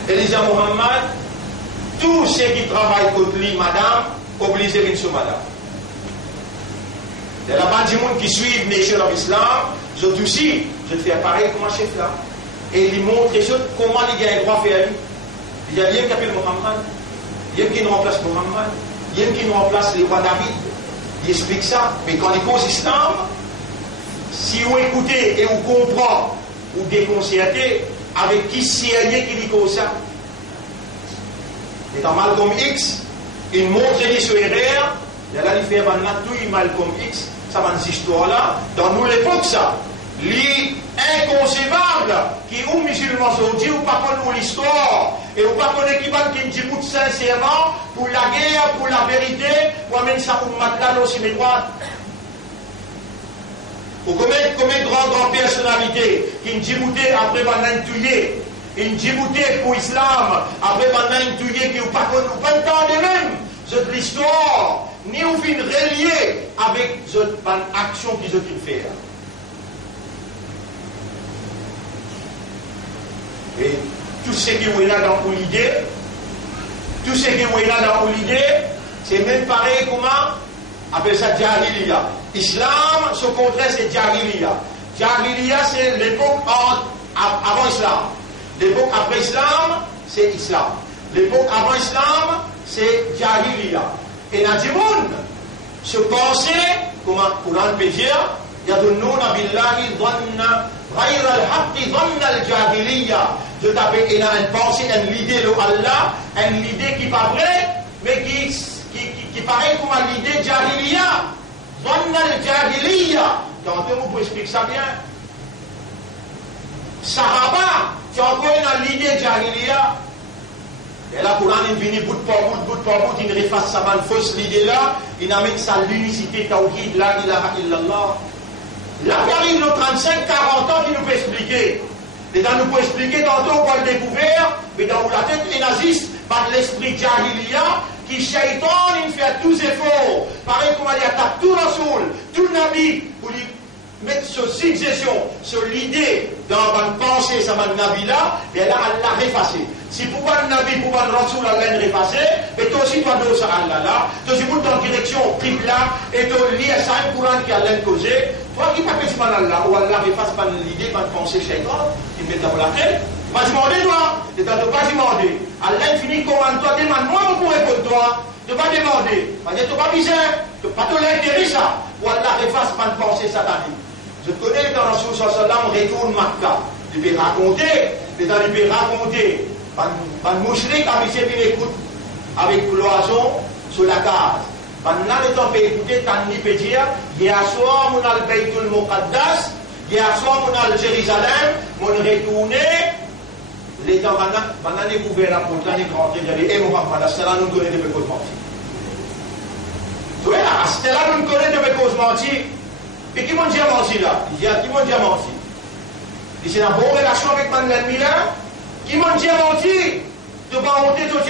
Elijah Muhammad, tous ceux qui travaillent contre lui, madame, obligés de venir sur madame. Il y a là-bas du monde qui suivent Nation of Islam, ils ont aussi, je fais pareil comme un chef là. Et ils montrent comment il y a un droit à faire. Il y a rien qui appelle Muhammad, il y a qui nous remplace Muhammad, il y a qui nous remplace le roi David. Il explique ça. Mais quand il cause l'islam, si vous écoutez et vous comprenez, ou déconcertez, avec qui c'est qui dit cause ça. Et dans Malcolm X, il montre sur RR, il y a là, il fait un Malcolm X, ça va une histoire là, dans nous l'époque ça. L'inconcevable, qui ou musulman saoudi ou pas pour l'histoire, et ou pas connaît qui va qui dit sincèrement pour la guerre, pour la vérité, ou amène ça pour maintenant aussi mes droits. Ou combien de grandes personnalités qui dit après maintenant tuer, une djibouté pour l'islam, après maintenant tuer qui ou pas le temps de même, c'est l'histoire, ni ou fin relié avec cette action qu'ils ont fait. Et tout ce qui est là dans l'idée, c'est même pareil comment appelle ça Jahiliya. Islam, ce contraire c'est Jahiliya. Jahiliya c'est l'époque avant Islam. L'époque après Islam, c'est Islam. L'époque avant Islam, c'est Jahiliya. Et dans le monde, se penser, comme le Coran peut dire, Yadunnuna billahi dhanna ghayra al-haqqi dhanna al-jahiliya. Je t'appelle, il y a une pensée, une idée de Allah, une idée qui n'est pas vraie, mais qui paraît comme l'idée jahiliya. Dhanna al-jahiliya. Quand vous pouvez expliquer ça bien. Sahaba, tu as encore l'idée jahiliya. Et là, le Coran, il vient bout par bout, il efface sa fausse idée là, il amène sa l'unicité, tawhid, la ilaha illallah. Là, il arrive nos 35-40 ans qui nous peut expliquer. Et dans nous peut expliquer, tantôt on va le découvrir, mais dans la tête, les nazistes, par l'esprit jahiliya, qui shaitan, il fait tous les efforts. Pareil comme il attaque tout Rasoul, tout Nabi, pour lui mettre sur suggestion, sur l'idée dans une pensée, ça m'a Nabi là, et là, elle l'a effacé. Si pour un Nabi, pour un Rasoul, Allah est passé, et toi aussi, toi, dos à Allah là, toi aussi, pour dans direction Qibla, et toi, lié à ça, un Courant qui a l'air causé, toi qui t'appelles ce Allah, ou Allah efface pas l'idée, pas de penser chez toi, qui met dans la tête, pas demander, toi, et toi, tu pas demander. Allah finit comment toi, demande-moi, on pourrait pour toi, tu pas demander, parce que tu pas besoin, tu pas te l'intérêt ça, ou Allah efface pas de penser satanique. Je connais quand Rasoul sallallahu alayhi wa sallam retourne Makkah, il peut raconter, il peut raconter. Ban mouchrik a mis ses écoute avec cloison sur la case. Maintenant, le temps peut écouter, Tani peut dire, hier soir, on a le Baytul Muqaddas, hier soir, on a le Jérusalem, on retourné, les temps, maintenant, découvert la porte, on est rentré, il y avait, et Mohamed, c'est là, nous connaissons de causes menties. Tu vois, c'est là, nous connaissons de causes menties. Et qui m'ont dit menti là? Il dit, qui m'ont dit menti? Il dit, c'est une bonne relation avec l'ennemi là? Qui m'ont dit menti? De pas monter tout dans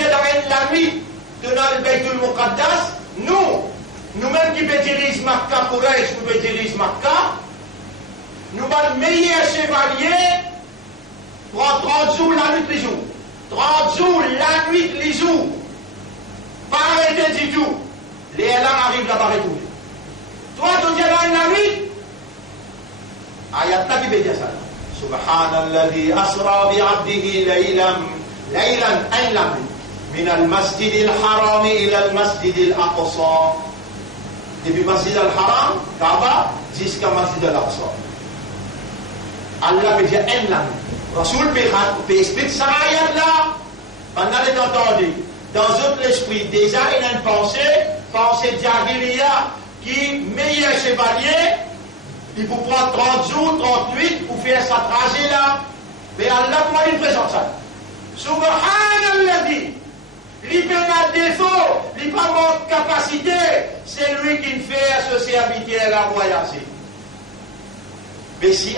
la nuit, de dans le Baytul Muqaddas, nous-mêmes qui pétirisons Makkah, Quraysh, nous pétirisons Makkah, nous sommes les meilleurs chevaliers pour 30 jours la nuit les jours. 30 jours la nuit les jours. Pas arrêter du tout. Les élans arrivent là-bas et tout. Toi, tu dis dans la nuit? Ayat là qui peut dire ça. Subhanalladhi asra bi'abdihi laylan aylan min al-masjid al-haram ila al-masjid al-aqsa. Depuis masjid al-haram, Kaaba, jusqu'à masjid al-aqsa. Allah peut dire aylan. Rasoul peut expliquer ça ayat là. Pendant les entendu. Dans notre esprit, déjà il y a une pensée Jahiliya qui meilleur chevalier. Il faut prendre 30 jours, 30 nuits pour faire sa trajet là. Mais Allah, comment il présente ça? Subhanallah, il n'a pas de défaut, il n'a pas de capacité. C'est lui qui fait associer habiter à la voyager. Mais si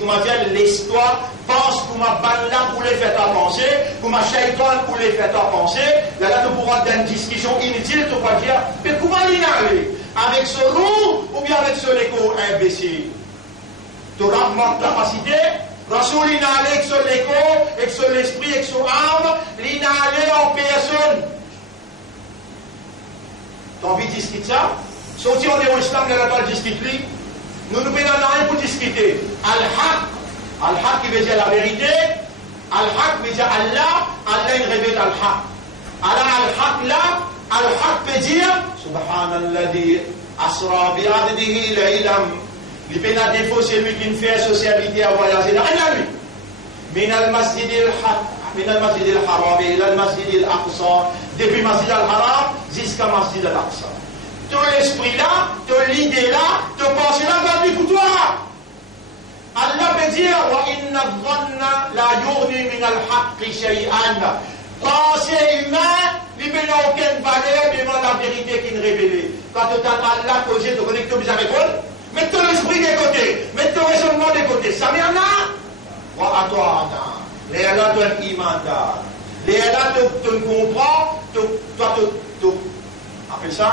comment dire, l'histoire pense que ma bande pour les faire penser, que ma shaitan pour les faire penser, là, tu pourras dans une discussion inutile, tu vas dire, mais comment il est avec ce roux ou bien avec ce léco imbécile? Tu auras manque de capacité. Rasoul, il n'a allé avec ce léco, avec ce l'esprit, avec son âme, il n'a allé en personne. Tu as envie de discuter ça? Sorti en héros islam, il n'a pas discuté. Nous nous prenons rien pour discuter. Al-Haq. Al-Haq qui veut dire la vérité. Al-Haq veut dire Allah. Allah il révèle Al-Haq. Alors Al-Haq là, Al-Haq peut dire Subhanalladhi asra bi'abdihi laylam. Il fait la défaut, c'est lui qui nous fait sociabilité à voyager dans la nuit. Min al-masjid al-haram ila al-masjid al-aqsa. Depuis masjid al-haram jusqu'à masjid al-aqsa. Ton esprit là, ton idée là, ton pensée là, va pour toi. Allah peut dire wa inna dhanna la yughni min al-haqqi shay'an. Pensée humaine, il n'a aucune valeur, mais la vérité qui est révélée. Quand tu as Allah causé, tu connais que tu as répondu. Mets ton esprit de côté, mets ton raisonnement de côté. Ça vient là? Wa atouana. Les Allah te imanda. Les Allah te comprend, toi tu appelle ça?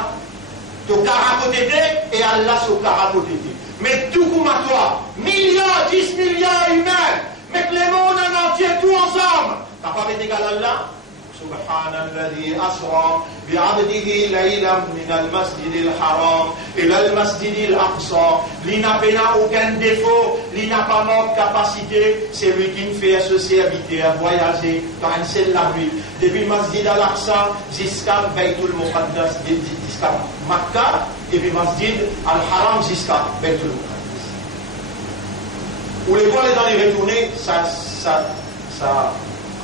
Tu caracoté et Allah se caracoté. Mais tout comme à toi, milliards, 10 milliards humains, mettre le monde en entier, tout ensemble. T'as pas été égal à Allah? Subhanalladhi asra bi'abdihi laylan min al-masjid al-haram ila al-masjid al-aqsa. Il n'a pas aucun défaut, il n'a pas manque de capacité. C'est lui qui nous fait associer, habiter, à voyager dans une seule la nuit. Depuis le masjid al-Aqsa jusqu'à Baytul Muqaddas, jusqu'à Makkah, et puis masjid al-Haram jusqu'à Baytul Muqaddas. Où les voies dans les retournées, ça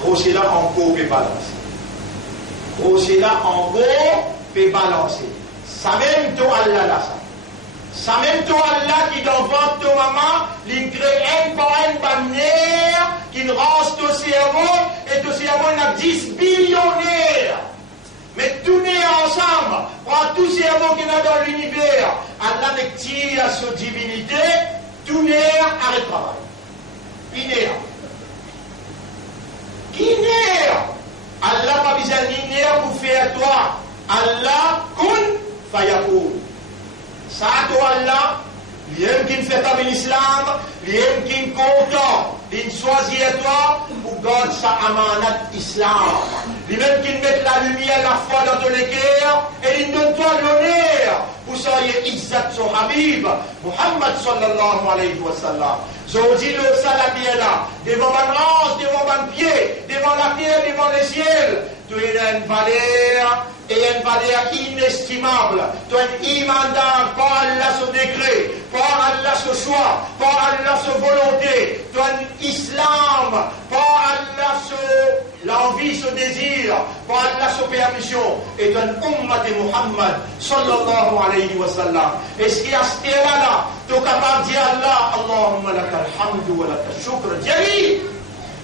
grossit là en cours et balancer. Grossit là en cours et balancer. Ça même toi Allah là ça. Ça même toi Allah qui dans votre maman, il crée un par une bannière qui rase ton cerveau et ton cerveau il a 10 billionnaires. Mais tout est ensemble, prends tout cerveau qu'il y a dans l'univers, Allah ne tire à sa divinité, tout n'est arrête travail. Inéa. Inéa. Allah n'a pas besoin d'inéa pour faire toi. Allah kun fayakoun. Ça toi Allah, l'homme qui ne fait pas l'islam, l'homme qui est content. il choisit toi pour garder sa amanat islam. Lui-même qui met la lumière, la foi dans tous les guerres, et il donne toi l'honneur pour soyez izzat son habib, Muhammad sallallahu alayhi wa sallam. Je dis le salam là, devant ma hanche, devant mon pied, devant la terre, devant les ciels. Tu as une valeur, et une valeur inestimable. Tu as un imandant par Allah son décret, par Allah son choix, par Allah son volonté. Tu as un islam, par Allah son l'envie, son désir, par Allah son permission. Et tu as un ummat de Muhammad sallallahu alayhi wa sallam. Et ce qui a ce là, tu es capable de dire Allah, Allahumma lakal hamdu wa lakal shukr.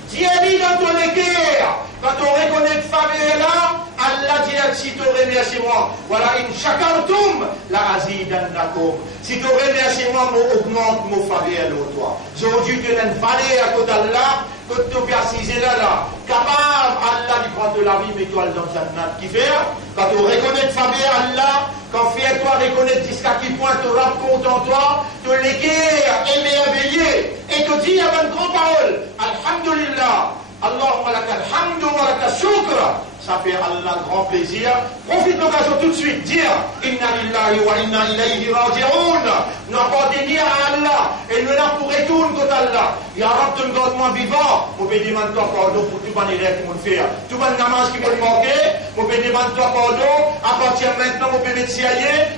Dis-lui dans ton équerre, quand on reconnaît que faveur là, Allah dit si tu remercies moi, voilà, in shakartum la azidannakum. Si tu remercies moi, augmente mon faveur de toi. Aujourd'hui, tu as une valeur à côté d'Allah, que tu peux assiser là, capable, Allah lui prend de la vie, mais toi dans Jannat qui fait, quand tu reconnais faveur Allah, quand fier-toi reconnaître jusqu'à qui point tu rap compte en toi, tu l'équerre, émerveillé, et tu dis avec une grande parole, Alhamdulillah, Allahumma lakal hamdu wa lakal shukr. Ça fait Allah grand plaisir. Profite de l'occasion tout de suite, dire Inna lillahi wa inna ilayhi raji'un. Nous appartenons à Allah et nous n'avons pour retourner contre Allah. Ya Rab, tu me gardes moi vivant. Mon béni toi pardon pour tout le rêve qui m'ont fait. Tout le namaz qui m'ont manqué. Mon béni toi pardon. À partir de maintenant, mon béni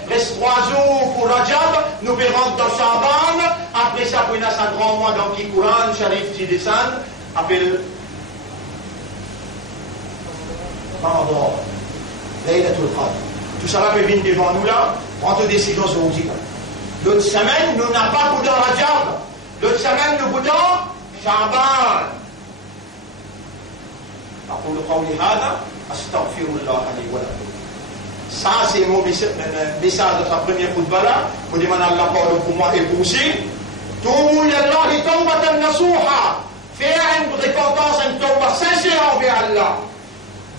reste 3 jours pour Rajab. Nous verrons dans Shaban. Après ça, pour un grand mois dans qui Coran, Sharif, qui descend. Appelle. Pardon, Laylatul Qadr. Tout ça peut venir devant nous là, prendre des décisions sur nous. L'autre semaine, nous n'avons pas boudin Rajab. L'autre semaine, nous boudin Shaban. أقول قولي هذا أستغفر الله لي ولكم. Ça, c'est mon message de sa première khutbah là. Pour demander à Allah pour moi et pour aussi. Toubou lillahi tawbatan nasuha. Faire une repentance, une tawbah sincère envers Allah.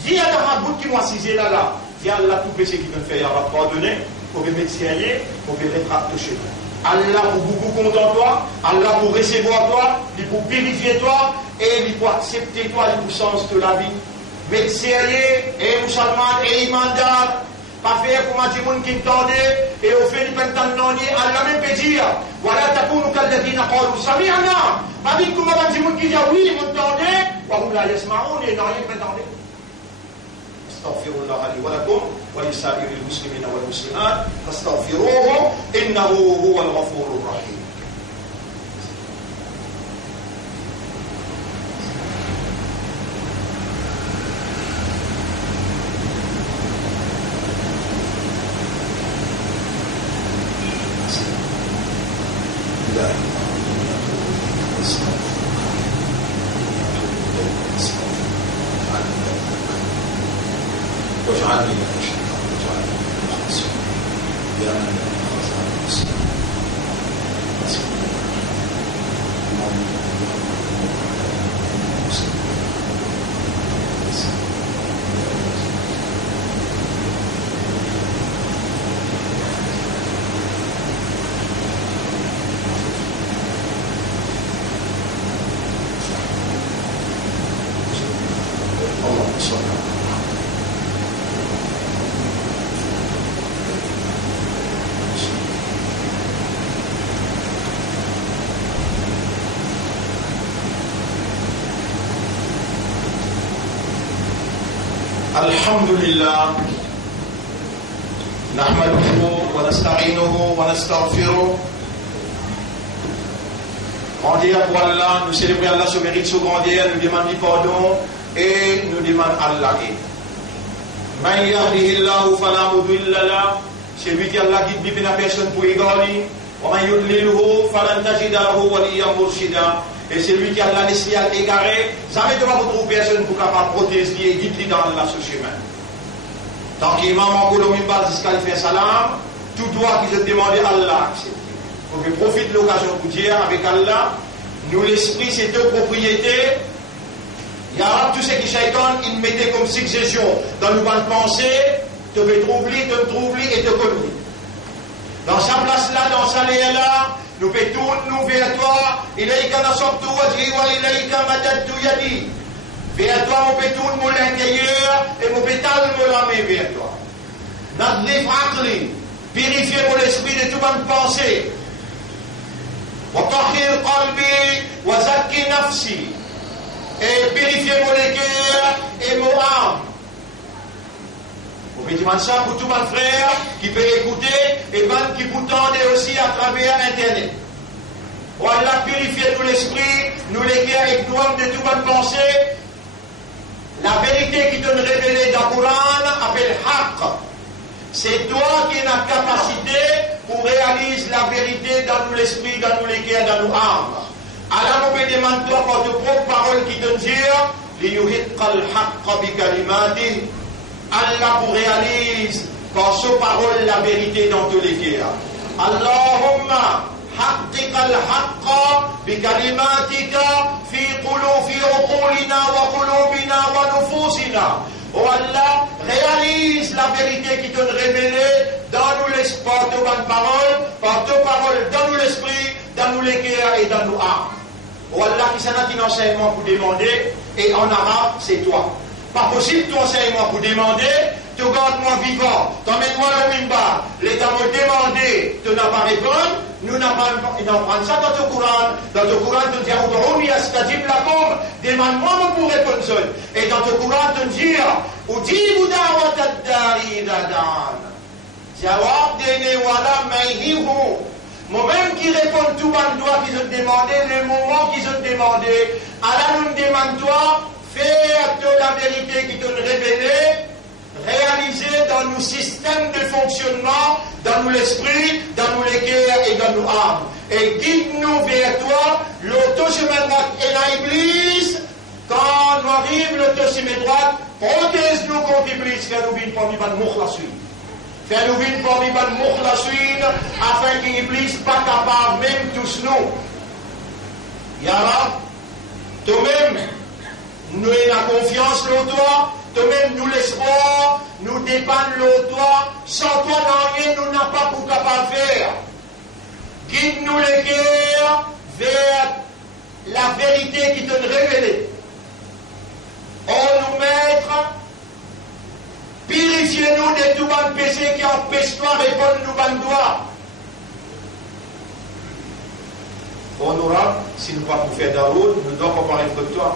Dis à ta bout qui m'a cisé là, dis à Allah tout péché qui me fait, il va pardonner, pour me mettre sérieux, pour me mettre touché. Allah pour beaucoup content toi, Allah pour recevoir toi, il pour purifier toi, et il pour accepter toi, il pour sens de la vie. Mettre sérieux, et musulman, et imandar, pas faire comme un monde qui t'entendait, et au fait, il peut t'entendre, Allah même peut dire, voilà, t'as pour nous qu'Allah qalu sami'na. Pas dit comme un monde qui dit oui, il m'entendait, wa hum la yasma'un, et non, il m'entendait. أستغفر الله لي ولكم ولسائر المسلمين والمسلمات فاستغفروه إنه هو الغفور الرحيم. واجعلني من الشيطان واجعلني من المخلصين يا من خزائن الاسلام اللهم صل على الحمد لله نحمده ونستعينه ونستغفره. Grandir pour Allah, nous célébrer Allah sur mérite, sur grandir, nous demander pardon et nous demandons Allah. Man yahdihillahu fala mudilla lahu, c'est lui qui Allah guide, il n'y a personne pour égarer. Wa man yudlilhu falan tajida lahu waliyyan murshida. Et c'est lui qui a la laissé à égarer. Jamais de pas trouver personne pour capable protéger et guider dans la ce chemin. Tant qu'imam en Colombie-Bas jusqu'à faire salam, tout droit qui se demande à Allah accepter. Donc je profite de l'occasion pour dire avec Allah, nous l'esprit c'est deux propriétés. Il y a tout ce qui shaitan, il mettait comme suggestion dans nos bonnes pensées, te trouver et te conduire. Dans sa place là, dans sa lieu là, nous pétons nous vers toi. Ilayka nasabtu wajhi wa ilayka madadtu yadi. Vers toi, mon pétoun, mon l'intérieur, et mon pétale, mon lamé vers toi. Nadlif aqli, purifiez mon esprit de toute bonne pensée. Wa tahhir qalbi, wa zakki nafsi. Et purifiez mon cœur et mon âme. Vous pouvez dire ça pour tout mon frère qui peut écouter et même qui vous tendent aussi à travers Internet. Voilà, purifiez-nous l'esprit, nous les cœurs et nous âmes de toute bonne pensée. La vérité qui te révélée dans le Coran appelle Haqq. C'est toi qui as la capacité pour réaliser la vérité dans nous l'esprit, dans nous les cœurs, dans nos âmes. Alors, on peut demander toi par tes propres paroles qui te disent لِيُحِقَّ الْحَقَّ بِكَلِمَاتِهِ. Allah pour réalise par ses paroles la vérité dans tous les cœurs. Allahumma حقق الحق بكلماتك في عقولنا وقلوبنا ونفوسنا. Oh Allah, réalise la vérité qui te révélée dans nous l'esprit, par tes bonnes paroles, par tes paroles dans nous l'esprit, dans nous les cœurs et dans nos âmes. Oh Allah, qui s'en a un enseignement pour demander, et en arabe, c'est toi. Pas possible ton enseignement pour demander, tu gardes-moi vivant, t'emmènes-moi le mimbar, l'État m'a demandé, tu n'as pas répondu, nous n'avons pas ça dans ton Coran. Dans ton Coran, tu dis, demande-moi pour répondre seul. Et dans ton Coran, tu dis, moi-même qui réponds tout le droit qu'ils ont demandé, le moment qu'ils ont demandé, Allah nous demande toi, faire la vérité qui te révélée, réaliser dans nos systèmes de fonctionnement, dans nous l'esprit, dans nous les cœurs et dans nos âmes. Et guide-nous vers toi, l'auto-chemin droite et l'Église. Quand nous arrive l'auto-chemin droite, protège-nous contre l'Église, fais-nous vivre parmi les moukhlasuines. Fais-nous vivre parmi les moukhlasuines, afin que l'Église ne soit pas capable, même tous nous. Ya Rab, toi-même, nous avons la confiance en toi. Toi-même, nous l'espoir, nous dépendons de toi. Sans toi, rien, nous n'avons pas pour capable de faire. Guide-nous les cœurs vers la vérité qui te révélée. Oh, nous maîtres, purifiez-nous de tout bon péché qui empêche toi de répondre nous bon doigt. Honorable, si nous ne pouvons pas faire d'arôme, nous devons pas parler de toi.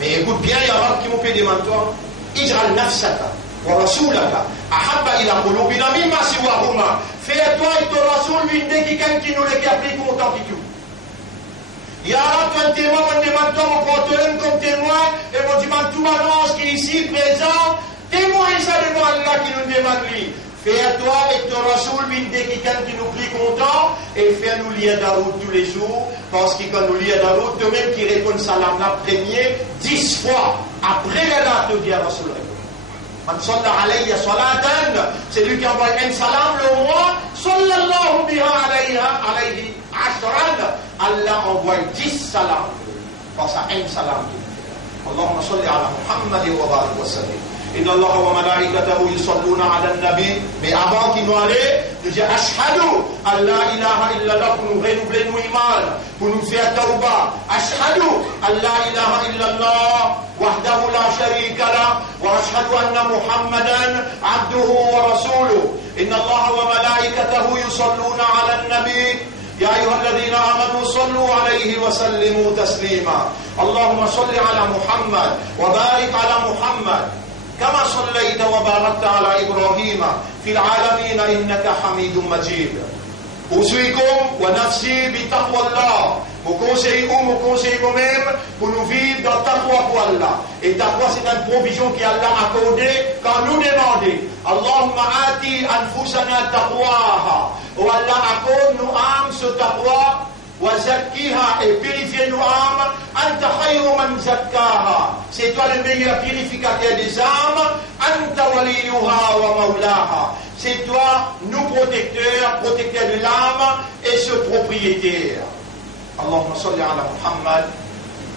Mais écoute bien, il y a un qui m'ont fait demander toi. Ij'al nafsaka wa rasulaka ahabba ila qulubina mimma siwahuma. Fais-toi et ton rasoul l'une des qui nous les applique autant que tout. Ya Rab, toi témoin, on demande toi mon porte-même comme témoin, et on demande tout l'ange qui est ici présent, témoin ça devant Allah qui nous demande lui. Fais-toi avec ton rasoul l'une des qui nous prie content, et fais-nous lire la route tous les jours, parce que quand nous lisons la route, toi-même qui réponds salam la première 10 fois, après la te dit à Rasoul. Man salla alayya salatan, c'est lui qui envoie un salam le roi, sallallahu biha alayhi ashran, Allah envoie 10 salams, parce à un salam. Allahumma salli ala Muhammad wa barik wa sallim. إن الله وملائكته يصلون على النبي. Mais avant qu'il nous allait, nous dit Ashhadu an la ilaha illallah pour nous renouveler nos imans, pour nous faire tawbah. Ashhadu an la ilaha illallah wahdahu la sharika lah wa ashhadu anna Muhammadan abduhu wa rasuluhu. إن الله وملائكته يصلون على النبي. يا أيها الذين آمنوا صلوا عليه وسلموا تسليما. اللهم صل على محمد وبارك على محمد كما صليت وباركت على إبراهيم في العالمين إنك حميد مجيد. أوصيكم ونفسي بتقوى الله. Vous conseillez vous-même pour nous vivre dans taqwa pour Allah. Et taqwa c'est une provision qu'Allah a accordée quand nous demandons. Allahumma ati anfusana taqwaha. Oh Allah accorde nos âmes ce taqwa. وزكيها et purifier nos âmes. Anta khayru man zakkaha. C'est toi le meilleur purificateur des âmes. Anta waliyuha wa maulaha. C'est toi nous protecteur de l'âme et ce propriétaire. Allahumma salli ala Muhammad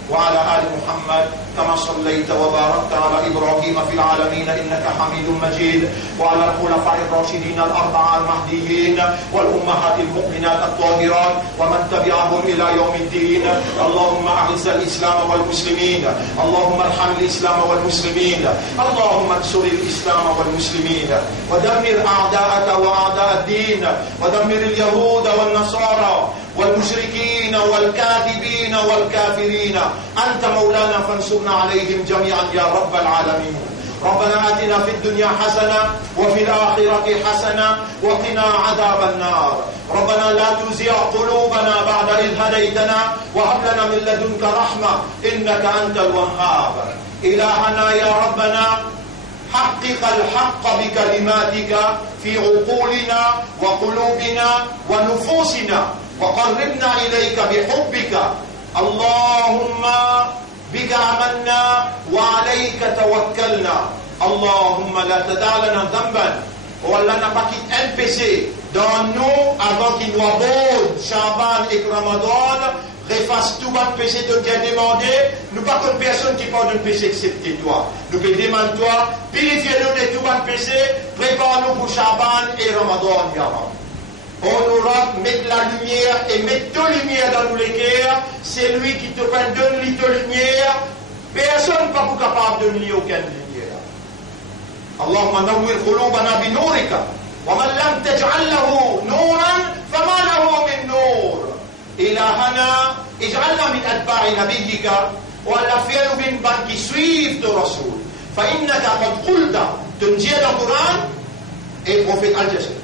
وعلى آل محمد كما صليت وباركت على إبراهيم في العالمين إنك حميد مجيد، وعلى الخلفاء الراشدين الأربعة المهديين والأمهات المؤمنات الطاهرات ومن تبعهم إلى يوم الدين. اللهم أعز الإسلام والمسلمين، اللهم ارحم الإسلام والمسلمين، اللهم انصر الإسلام والمسلمين، ودمر أعداءك وأعداء الدين، ودمر اليهود والنصارى والمشركين والكاذبين والكافرين. أنت مولانا فانصرنا عليهم جميعا يا رب العالمين. ربنا آتنا في الدنيا حسنة وفي الآخرة حسنة وقنا عذاب النار. ربنا لا تزغ قلوبنا بعد إذ هديتنا وهب لنا من لدنك رحمة إنك أنت الوهاب. إلهنا يا ربنا حقق الحق بكلماتك في عقولنا وقلوبنا ونفوسنا، وقربنا إليك بحبك. اللهم بك آمنا وعليك توكلنا. اللهم لا تدع لنا ذنبا ولا n'a un péché dans nous avant qu'il nous aborde Chaban et Ramadan. Réfasse tout votre péché de Dieu demandé. Nous pas comme personne qui parle d'un péché excepté toi. Nous te demandons toi, purifie-nous de tout votre péché, prépare-nous pour Chaban et Ramadan, ya Rab. On nous mettre la lumière et mettre de lumière dans nous les cœurs. C'est lui qui te donne de lumière. Personne n'est pas capable de donner aucune lumière. Allahumma nawwir qulubana bi nurika wa man lam taj'al lahu nuran fama lahu min nur. Ilahana ij'alna min atba'i nabiyyika wa la fi'lu bin ban qui suivent ton rasoul. Fa innaka qad qulta tunjia dans le Coran et prophète al-Jasir.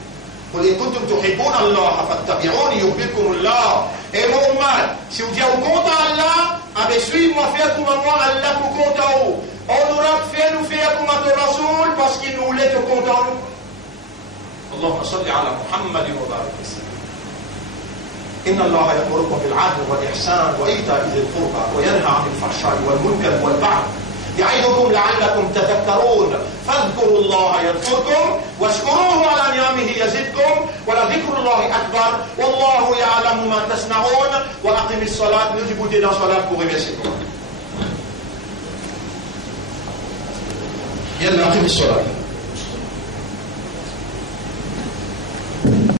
قل إن كنتم تحبون الله فاتبعوني يحببكم الله. Et Muhammad, si vous dites au compte Allah, avec suivre-moi, faire comme moi, Allah pour compte à vous. On aura fait nous faire comme à ton Rasoul parce qu'il nous voulait au compte à nous. اللهم صل على محمد وبارك وسلم. إن الله يأمركم بالعدل والإحسان وإيتاء ذي القربى وينهى عن الفحشاء والمنكر والبغي يعظكم لعلكم تذكرون. فاذكروا الله يذكركم واشكروه على نعمه يزدكم ولذكر الله أكبر والله يعلم ما تصنعون. وأقم الصلاة. Nous écoutez dans la salat pour remercier toi. يلا أقم الصلاة.